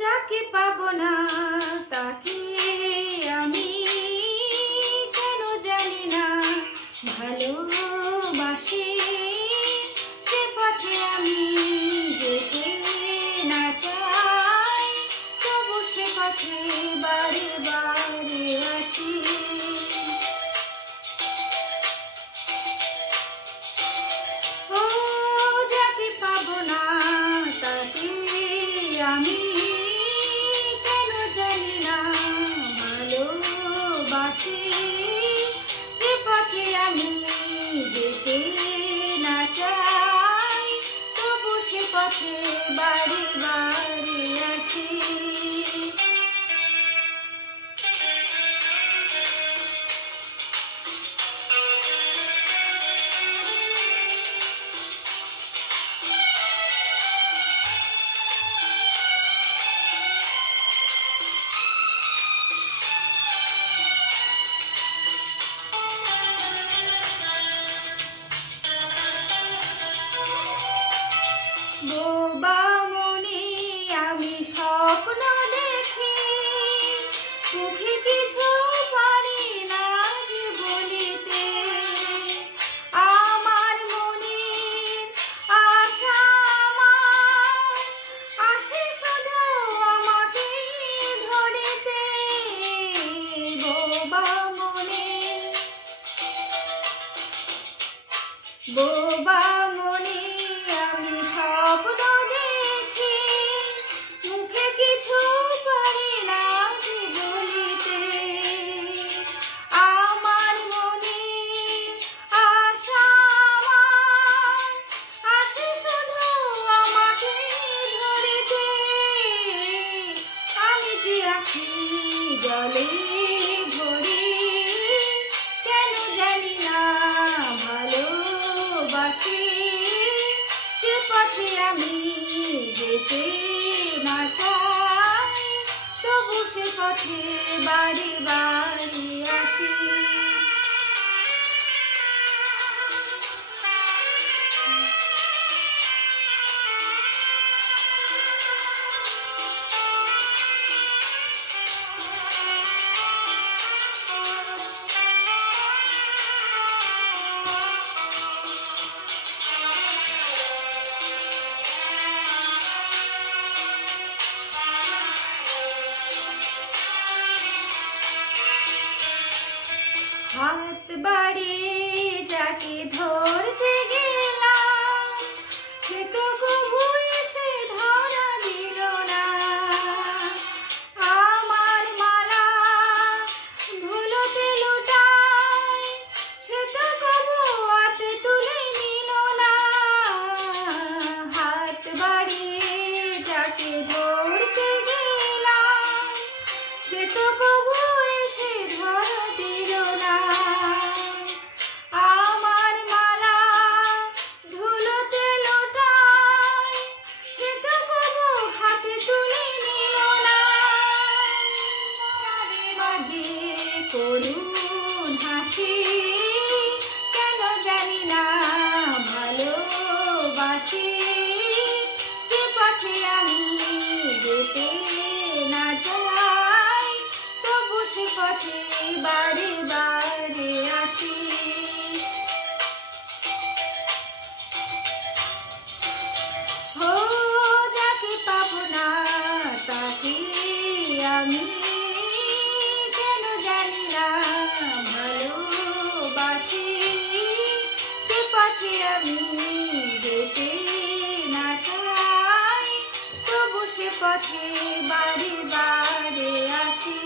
যাকে পাবো না তাকে আমি কেন জানি না ভালোবাসি। যে পথে আমি যেতে না চাই তবু সে পথে বারে বারে আসি। ও যাকে পাবো না তাকে আমি কেন জানি না ভালোবাসি। যে পথে আমি যেতে না চাই তবু সে পথে বারে বারে আসি। বোবা মনে আমি স্বপ্ন দেখি, মুখে কিছু পারি না যে বলিতে। আমার মনের আশা আমার আসে শুধু আমাকে ধরিতে। বোবা মনে বোবা মনে আমি স্বপ্ন দেখি, মুখে কিছু পারি না যে বলিতে। আমার মনে আশা আমার আসে শুধু আমাকে ধরিতে। আমি যে আখি জলে ভরি কেন জানি না ভালোবাসি। যে পথে আমি যেতে না চাই তবু সে পথে বারে বারে আসি। হাত বাড়িয়ে যাকে ধরতে গেলাম সে তো কবু এসে ধরা দিল না। আমার মালা ধুলোতে লুটায় সে তো কবু হাতে তুলে নিল না। হাত বাড়িয়ে যাকে ধরতে গেলাম সে তো কবু এসে ধরা দিল না। আমার মালা ধুলোতে লোটায় সে তো কবু হাতে তুলে নিল না। মাঝে করুণ হাসি কেন জানি না ভালোবাসি। যে পথে আমি যেতে না চাই তবু সে পথে বারে বারে আসি। ও যাকে পাবো না তাকে আমি কেন জানি না ভালোবাসি। যে পথে আমি যেতে না চাই তবু সে পথে বারে বারে আসি।